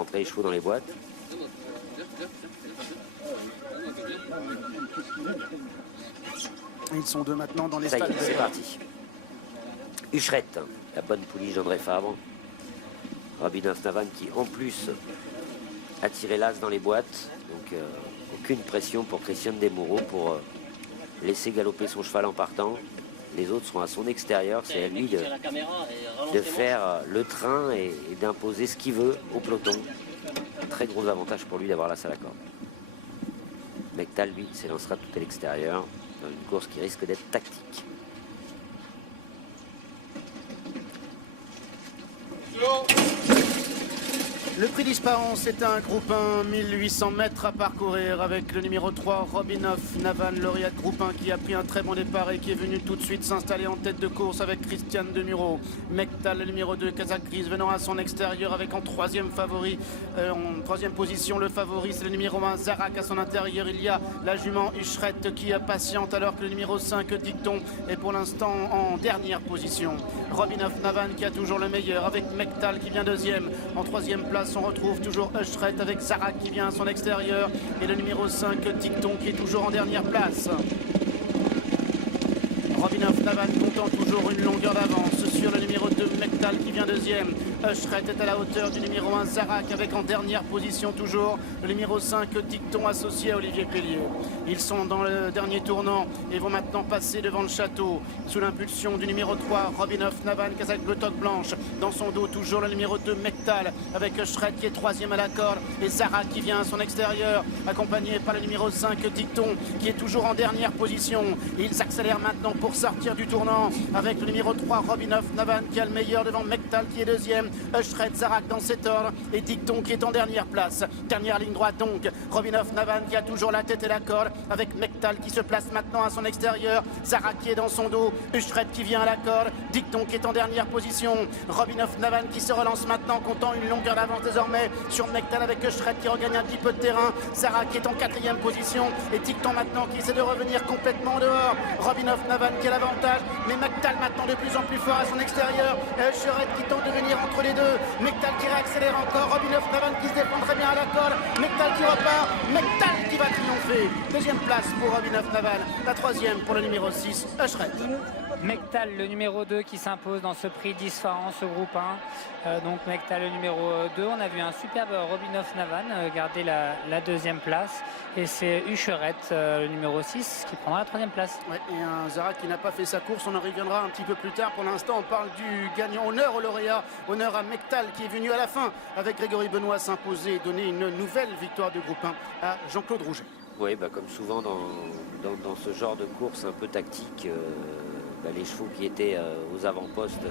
rentrer les chevaux dans les boîtes. Ils sont deux maintenant dans les Ça y stades. est, c'est parti. Hucherette, la bonne pouliche d'André Fabre. Robinoff Navan qui en plus a tiré l'as dans les boîtes. Donc aucune pression pour Christiane Desmoureaux pour laisser galoper son cheval en partant. Les autres sont à son extérieur. C'est à lui de faire le train et d'imposer ce qu'il veut au peloton. Très gros avantage pour lui d'avoir l'as à la corde. Mectal, lui, s'élancera tout à l'extérieur dans une course qui risque d'être tactique. Le prix d'Ispahan, c'est un groupe 1, 1800 mètres à parcourir avec le numéro 3, Robinoff Navan, lauréat de groupe 1 qui a pris un très bon départ et qui est venu tout de suite s'installer en tête de course avec Christiane Desmoureaux. Mectal, le numéro 2, Kazakh Gris, venant à son extérieur avec en troisième favori, en troisième position, le favori, c'est le numéro 1, Zarak. À son intérieur, il y a la jument Hucherette qui patiente alors que le numéro 5, Dicton, est pour l'instant en dernière position. Robinoff Navan qui a toujours le meilleur avec Mectal qui vient deuxième. En troisième place, on retrouve toujours Hucherette avec Zarak qui vient à son extérieur et le numéro 5, Dicton, qui est toujours en dernière place. Robinoff Navan comptant toujours une longueur d'avance sur le numéro 2, Mectal, qui vient deuxième. Hucherette est à la hauteur du numéro 1, Zarak, avec en dernière position toujours le numéro 5, Dicton, associé à Olivier Pellier. Ils sont dans le dernier tournant et vont maintenant passer devant le château sous l'impulsion du numéro 3, Robinoff Navan, Kazakh Bleu Toque Blanche. Dans son dos, toujours le numéro 2, Mectal, avec Hucherette qui est troisième à la corde et Zarak qui vient à son extérieur, accompagné par le numéro 5, Dicton, qui est toujours en dernière position. Ils accélèrent maintenant pour sortir du tournant avec le numéro 3, Robinoff Navan, qui a le meilleur devant Mectal qui est deuxième, Hucherette, Zarak dans cet ordre et Dicton qui est en dernière place. Dernière ligne droite donc, Robinoff Navan qui a toujours la tête et la corde avec Mectal qui se place maintenant à son extérieur, Zarak qui est dans son dos, Hucherette qui vient à la corde, Dicton qui est en dernière position, Robinoff Navan qui se relance maintenant comptant une longueur d'avance désormais sur Mectal avec Hucherette qui regagne un petit peu de terrain, Zarak qui est en quatrième position et Dicton maintenant qui essaie de revenir complètement dehors. Robinoff Navan qui a l'avantage, mais Mectal maintenant de plus en plus fort à son extérieur, Hucherette qui tente de venir entre les deux, Mectal qui réaccélère encore, Robinoff Navan qui se défend très bien à la corde, Mectal qui repart, Mectal qui va triompher. Deuxième place pour Robinoff Navan, la troisième pour le numéro 6, Hucherette. Mectal, le numéro 2 qui s'impose dans ce prix d'Ispahan, ce groupe 1. Donc Mectal, le numéro 2. On a vu un superbe Robinoff Navan garder la deuxième place. Et c'est Hucherette, le numéro 6, qui prendra la troisième place. Ouais, et un Zarak qui n'a pas fait sa course, on en reviendra un petit peu plus tard. Pour l'instant, on parle du gagnant. Honneur au lauréat, honneur à Mectal qui est venu à la fin avec Grégory Benoît s'imposer et donner une nouvelle victoire de groupe 1 à Jean-Claude Rouget. Oui, comme souvent dans ce genre de course un peu tactique, les chevaux qui étaient aux avant-postes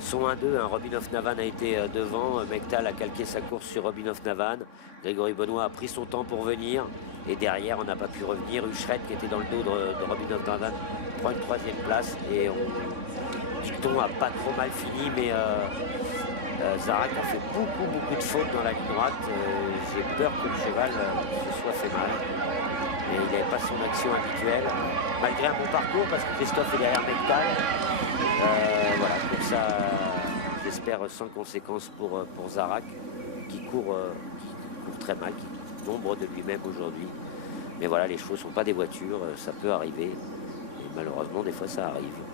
sont 1-2. Robinoff Navan a été devant. Mectal a calqué sa course sur Robinoff Navan. Grégory Benoît a pris son temps pour venir. Et derrière, on n'a pas pu revenir. Hucherette, qui était dans le dos de Robinoff Navan, prend une troisième place. Et Dicton a pas trop mal fini, mais Zarak a fait beaucoup de fautes dans la ligne droite. J'ai peur que le cheval se soit fait mal. Et il n'avait pas son action habituelle, malgré un bon parcours, parce que Christophe est derrière Mectal. Voilà, comme ça, j'espère sans conséquence pour Zarak, qui court très mal, qui est l'ombre de lui-même aujourd'hui. Mais voilà, les chevaux ne sont pas des voitures, ça peut arriver. Et malheureusement, des fois, ça arrive.